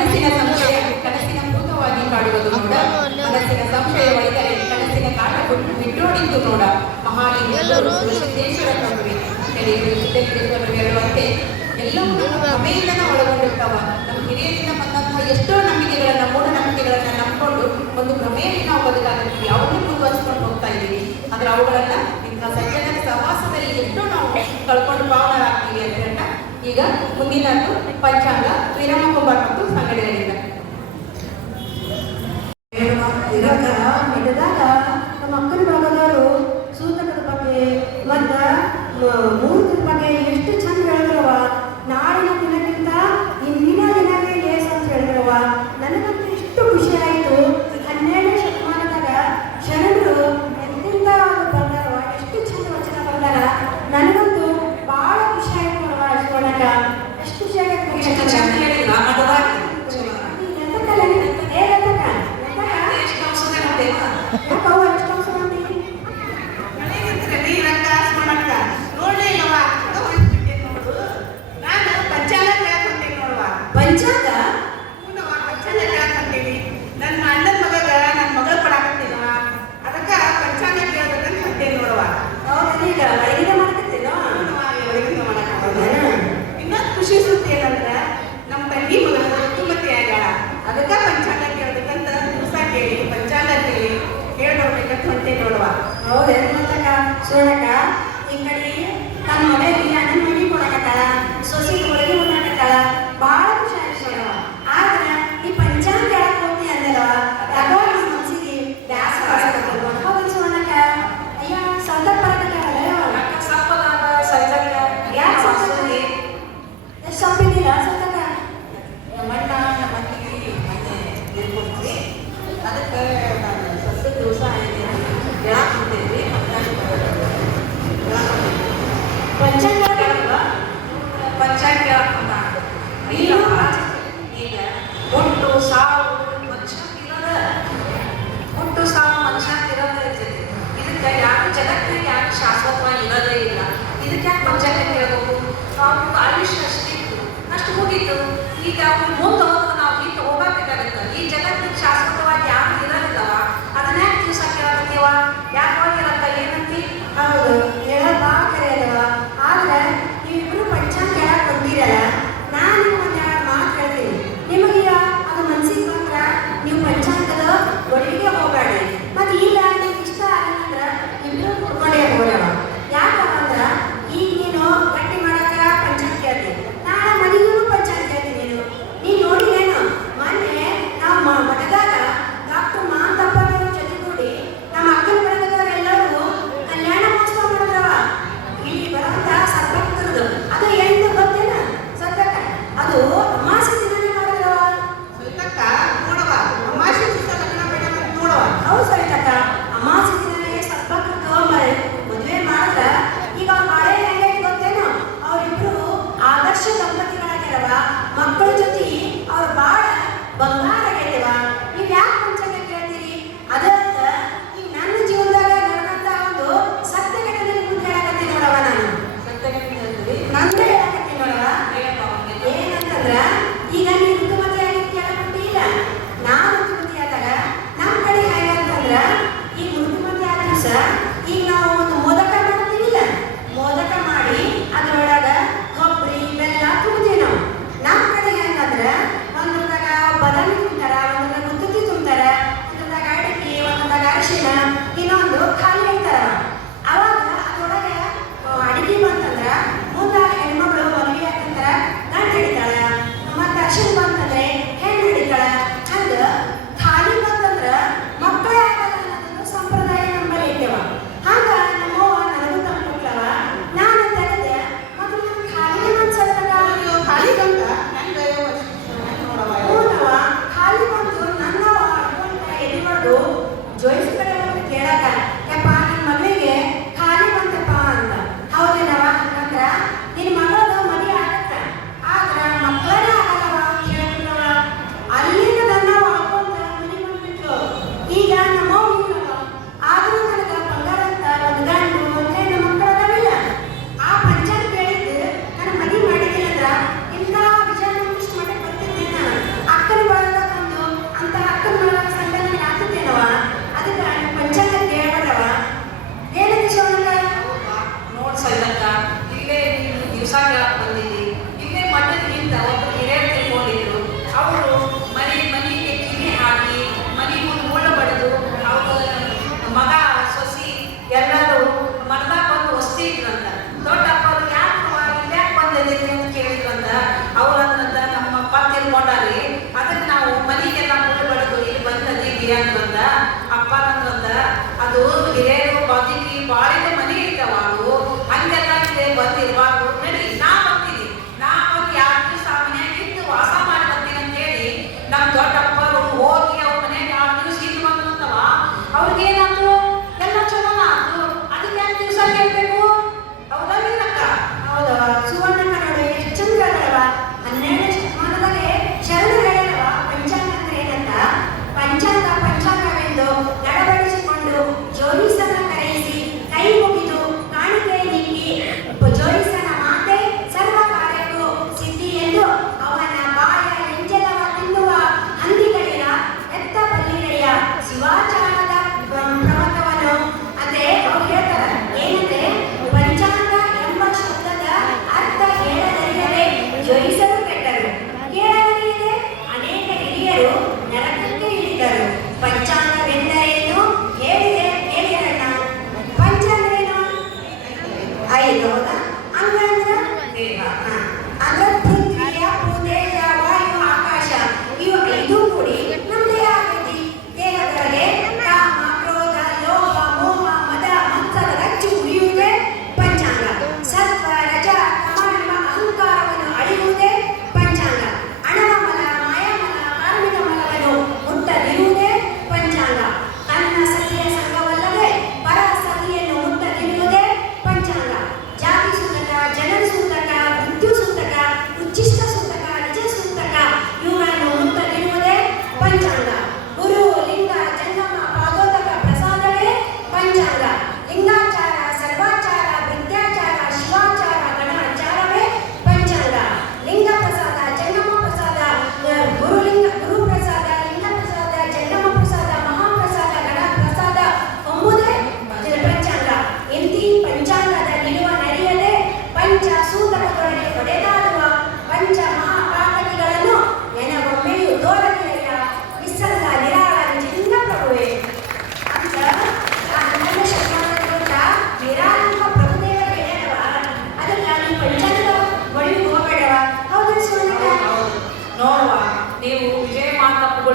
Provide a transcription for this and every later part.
ಕನಸಿನ ಸಂಶಯ ಕನಸಿನ ಭೂತವಾಗಿ ಕಾಡುವುದು ನೋಡ, ಕನಸಿನ ಸಂಶಯ ಒಳಗರೆ ಕನಸಿನ ಕಾಟ ಬಿಟ್ಟೋಡಿದ್ದು ನೋಡ. ಮಹಾಲಿಂಗೇಶ್ವರ ಸಿದ್ದೇಶ್ವರ ಪ್ರಭುವೆ ಸಿದ್ದೇಶ್ವರರು ಹೇಳುವಂತೆ ಎಲ್ಲವೂ ಅಮೇಲನ ಒಳಗೊಂಡಿರ್ತಾವ. ನಮ್ಮ ಹಿರಿಯರಿಂದ ಬಂದಂತಹ ಎಷ್ಟೋ ನಂಬಿಕೆಗಳನ್ನ ಮೂಢನಂಬಿಕೆಗಳನ್ನ ನಂಬಿಕೊಂಡು ಒಂದು ಭ್ರಮೆಯಲ್ಲಿ ನಾವು ಬದುಕಾಗ್ತೀವಿ, ಅವನ್ನೇ ಮುಂದುವರಿಸ್ಕೊಂಡು ಹೋಗ್ತಾ ಇದ್ದೀವಿ. ಆದ್ರೆ ಅವುಗಳನ್ನ ಇಂತಹ ಸಜ್ಜನರ ಸಹವಾಸದಲ್ಲಿ ಎಷ್ಟೋ ನಾವು ಕಳ್ಕೊಂಡು ಪಾವನರಾಗ್ತೀವಿ ಅಂತ ಹೇಳ್ತಾ ಈಗ ಮುಂದಿನದ್ದು ಪಂಚಾಂಗ ಶ್ರೀರಾಮ ಕುಮಾರ್ ಮತ್ತು ಸಂಘಟನೆಗಳಿಂದ ಹಿಡಿದಾಗ ನಮ್ಮ ಅಕ್ಕನ ಭಾಗದವರು ಸೂತಕದ ಬಗ್ಗೆ ಮತ್ತು ಮುಹೂರ್ತದ ಬಗ್ಗೆ ಎಷ್ಟು ಚಂದ ಹೇಳಿದ್ರವ. ನಾಳಿನ ದಿನಕ್ಕಿಂತ ಇಂದಿನ ದಿನವೇ ಲೇಸ್ ಅಂತ ಹೇಳಿದ್ರವ. ನನಗಂತೂ ಇಷ್ಟು ಖುಷಿ ಆಯಿತು. 12ನೇ ಶತಮಾನದಾಗ ಶರಣರು ಎಂತಿಂತ ಬಂದಾರವ, ಎಷ್ಟು ಚಂದ ವಚನ ಬಂದಾರ. ನನಗಂತೂ ಭಾಳ ಖುಷಿ ಆಯ್ತು ನೋಡವ. ಅಷ್ಟೊಳಗ ಎಷ್ಟು ಖುಷಿ ಆಗೈತೆ. ಸೋಡಕ ಈ ಕಡೆ ತನ್ನ ಮನೆಯಲ್ಲಿ ಅಣ್ಣನ ಮನೆ ಕೊಡಕತ್ತಾಳ, ಸೊಸಿ ಹೊರಗೆ ಉಣ್ಣಕತ್ತಾಳ. ಭಾಳ ಖುಷಿ ಆಯ್ತು. ಆದ್ರೆ ಈ ಪಂಚಾಂಗ ಹೇಳಕ್ ಹೋಗ್ತಿ ಅಂದಲ್ವ, ಯಾಕೋ ನಮ್ಮ ಮನಸ್ಸಿಗೆ ಬ್ಯಾಸರ ಆಗ್ತದೆ. ಹೌದು ಸೋಡಕ, ಅಯ್ಯ ಸಂದರ್ಭ ಬರಕತ್ತಾಳಲ್ಲ ಯಾಕೆ ಸೊಪ್ಪಿ ಎಷ್ಟು ಸೊಪ್ಪಿದ್ದಿಲ್ಲ ಸೊಂದಕ ನಮ್ಮಣ್ಣ ನಮ್ಮ ಅತ್ತಿಗೆ ಮನೆ ಹೇಳ್ಕೊಡ್ತೀವಿ. ಅದಕ್ಕೆ ನಾನು ಸ್ವಲ್ಪ ದಿವಸ ಹೇಳಕ್ ಹೋಗ್ತೇವೆ. ಪಂಚಾಂಗ ಪಂಚಾಂಗ ಈಗ ಒಟ್ಟು ಸಾವು ಮನುಷ್ಯ ಇರೋದ, ಒಟ್ಟು ಸಾವು ಮನುಷ್ಯ ಇರೋದ ಇರ್ತೈತಿ. ಇದಕ್ಕೆ ಯಾರು ಜಗತ್ತಿಗೆ ಯಾರು ಶಾಶ್ವತವಾಗಿ ಇರೋದೇ ಇಲ್ಲ. ಇದಕ್ಕೆ ಯಾಕೆ ಪಂಚಾಂಗ ಕೇಳಬೇಕು? ಅವ್ರು ಆಯುಷ್ಯ ಅಷ್ಟಿತ್ತು, ಅಷ್ಟು ಮುಗೀತು. ಈಗ ಅವ್ರು ಮುಂದೆ ಹೋದ್ರೆ ನಾವು ಹಿಂದೆ ಹೋಗಬೇಕಾಗತ್ತೆ. ಈ ಜಗತ್ತಿಗೆ ಶಾಶ್ವತವಾಗಿ ಯಾರು ಇರೋದಿಲ್ಲವ, ಅದನ್ನ ಯಾಕೆ ದಿವಸ ಕೇಳಕತ್ತೀವ? ಯಾಕೆ ಹೋಗಿರತ್ತ ಏನಂತಿ? ಹೌದು ಹೇಳೋದು ಭಾಳ ಕರೆ ಅಲ್ವ. ಆದ್ರೆ ನೀವಿಬ್ರು ಪಂಚಾಂಗ ಹೇಳಕ್ ಬಂದಿರಲ್ಲ, ನಾನು ಒಂದು ಎರಡು ಮಾತು ಹೇಳ್ತೀನಿ ನಿಮಗೆ. ಅದು ಮನ್ಸಿಗೆ ಮಾತ್ರ ನೀವು ಪಂಚಾಂಗದ ಒಳಗೆ ಹೋಗಬೇಡಿ. ಮತ್ತು ಇಲ್ಲ ನಿಮ್ಗೆ ಇಷ್ಟ ಆಗಿಲ್ಲ ಇಬ್ರು ಕುಡ್ಕೊಂಡೇ ಹೋಗಲ್ಲ. ಯಾಕಂದ್ರೆ ಈಗ ನೀನು ಗಟ್ಟಿ ಮಾಡಕ ಪಂಚಾಂಗ ಕೇಳ್ತೀನಿ, ನಾಳೆ ಮನೆಗೂ ಪಂಚಾಂಗ ಕೇಳ್ತೀನಿ. ನೀನು ನೋಡಿದೇನು ಮೊನ್ನೆ ನಾವು ಮಠದಾಗ ಡಾಕ್ಟರ್ ಮಾಂತಪ್ಪನವ್ರ ಜೊತೆಗೂಡಿ ನಮ್ಮ ಅಕ್ಕನ ಬಳಗದವರೆಲ್ಲರೂ ಕಲ್ಯಾಣ ಮಹೋತ್ಸವ ಮಾಡಿದ್ರವ. ಇಲ್ಲಿ ಬರುವಂತ ಸದ್ಭಕ್ತರದು ಅದು ಎಂದು ಗೊತ್ತೇನ ಸದ್ಯಕ್ಕ ಅದು ಅಮಾಸೆ ದಿನನೇ ಮಾಡಿದ್ರವ. ಸವಿತಕ್ಕ ನೋಡವ, ಅಮಾಸೆ ದಿವಸ ಲಗ್ನ ಬೇಡ ನೋಡವ. ಹೌದು ಸವಿತಕ್ಕ, ಅಮಾಸೆ ದಿನನೇ ಸದ್ಭಕ್ತರು ಮದುವೆ ಮಾಡಿದ್ರ. ಈಗ ಅವ್ರ ಬಾಳೆ ಹೆಂಗೈತಿ ಗೊತ್ತೇನು? ಅವರಿಬ್ರು ಆದರ್ಶ ದಂಪತಿಗಳಾಗ್ಯಾರವ. ಮಕ್ಕಳ ಜೊತೆ ಅವ್ರ ಬಾಳ ಬಂಗಾರ ಆಗೈತವ. ನೀವು ಯಾಕೆ ಪಂಚಾಂಗ ಕೇಳ್ತೀರಿ? ಅದರಂತ ಈಗ ನನ್ನ ಜೀವನದಾಗ ನಡೆದಂತ ಒಂದು ಸತ್ಯ ಘಟನೆ ಮುಂದೆ ಹೇಳಕತ್ತೀನಿ ನೋಡವ. ನಾನು ನಂದೇ ಹೇಳಕತ್ತೀನಿ ನೋಡವ. ಏನಂತಂದ್ರ ಈಗ ನೀನು ಋತುಮತಿ ಆಗಿತ್ತು ಹೇಳಕತ್ತಿ ಇಲ್ಲ. ನಾನು ಋತುಮತಿ ಆದಾಗ ನಮ್ಮ ಕಡೆ ಹೇಗಂತಂದ್ರ ಈಗ ಋತುಮತಿ ಆದ ದಿವಸ ಈಗ ನಾವು ಒಂದು ಮೋದಕ ಮಾಡ್ತೀವಿಲ್ಲ, ಮೋದಕ ಮಾಡಿ ಅದ್ರೊಳಗ ಕೊಬ್ಬರಿ ಬೆಲ್ಲ ತುಂಬ್ತೀವಿ ನಾವು. ನಮ್ಮ ಕಡೆ ಹೆಂಗಂದ್ರ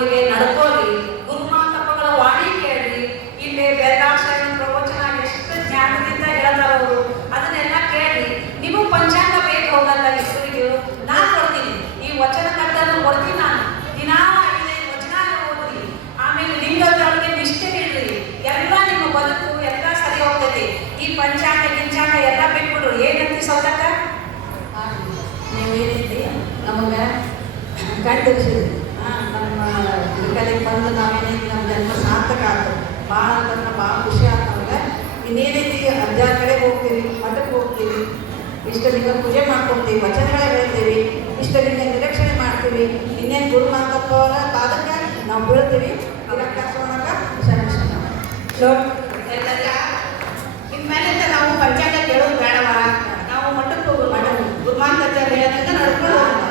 ಮಕ್ಕಳೊಂದಿಗೆ ನಡ್ಕೋರಿ, ಗುರುಮಾತಪ್ಪಗಳ ವಾಣಿ ಕೇಳ್ರಿ. ಇಲ್ಲಿ ವೇದಾಶ್ರಯ ಪ್ರವಚನ ಎಷ್ಟು ಜ್ಞಾನದಿಂದ ಹೇಳ್ತಾರವರು, ಅದನ್ನೆಲ್ಲ ಕೇಳ್ರಿ. ನಿಮಗ್ ಪಂಚಾಂಗ ಬೇಕು ಹೋಗಲ್ಲ ಇಬ್ಬರಿಗೂ ನಾನು ಕೊಡ್ತೀನಿ. ಈ ವಚನ ಕಟ್ಟನ್ನು ಕೊಡ್ತೀನಿ ನಾನು. ದಿನಾ 5 ವಚನ ಓದ್ರಿ. ಆಮೇಲೆ ಲಿಂಗದೊಳಗೆ ನಿಷ್ಠೆ ಇಡ್ರಿ. ಎಲ್ಲ ನಿಮ್ಮ ಬದುಕು ಎಲ್ಲ ಸರಿ ಹೋಗ್ತೈತಿ. ಈ ಪಂಚಾಂಗ ಗಿಂಚಾಂಗ ಎಲ್ಲ ಬಿಟ್ಬಿಡ್ರು. ಏನಂತ ಸೌತಕ್ಕ ನೀವೇನಿದ್ರಿ ನಮಗೆ ಕಂಡಿರಿಸಿದ್ರಿ. ನಮ್ಮ ಕಲೆಗೆ ಬಂದು ನಾವೇನೈತಿ ನಮ್ಮ ಜನ್ಮ ಸಾರ್ಥಕ ಆಗ್ತದೆ. ಭಾಳ ಅಂತಂದ್ರೆ ಭಾಳ ಖುಷಿ ಆಗ್ತದೆ ನಮ್ಗೆ. ಇನ್ನೇನೈತಿ ಅಜ್ಜಾರ ಕಡೆಗೆ ಹೋಗ್ತೀವಿ, ಮಠಕ್ಕೆ ಹೋಗ್ತೀವಿ, ಇಷ್ಟಲಿಂಗ ಪೂಜೆ ಮಾಡ್ಕೊಳ್ತೀವಿ, ವಚನಗಳೇ ಹೇಳ್ತೀವಿ, ಇಷ್ಟಲಿಂಗ ನಿರೀಕ್ಷಣೆ ಮಾಡ್ತೀವಿ. ಇನ್ನೇನು ಗುರು ಮಾತಪ್ಪವರ ಪಾದಕ್ಕೆ ನಾವು ಬೀಳ್ತೀವಿ. ಇರಕ್ಕಾಸೋಣಕ ಇನ್ಮೇಲಿಂದ ನಾವು ಪಂಚಾಂಗ ಕೇಳೋದು ಬೇಡವ, ನಾವು ಮಠಕ್ಕೆ ಹೋಗೋದು. ಗುರುಮಾಂತ ಹೇಳ್ದಂಗೆ ನಡ್ಕೊಂಡು ಹೋಗೋಣ.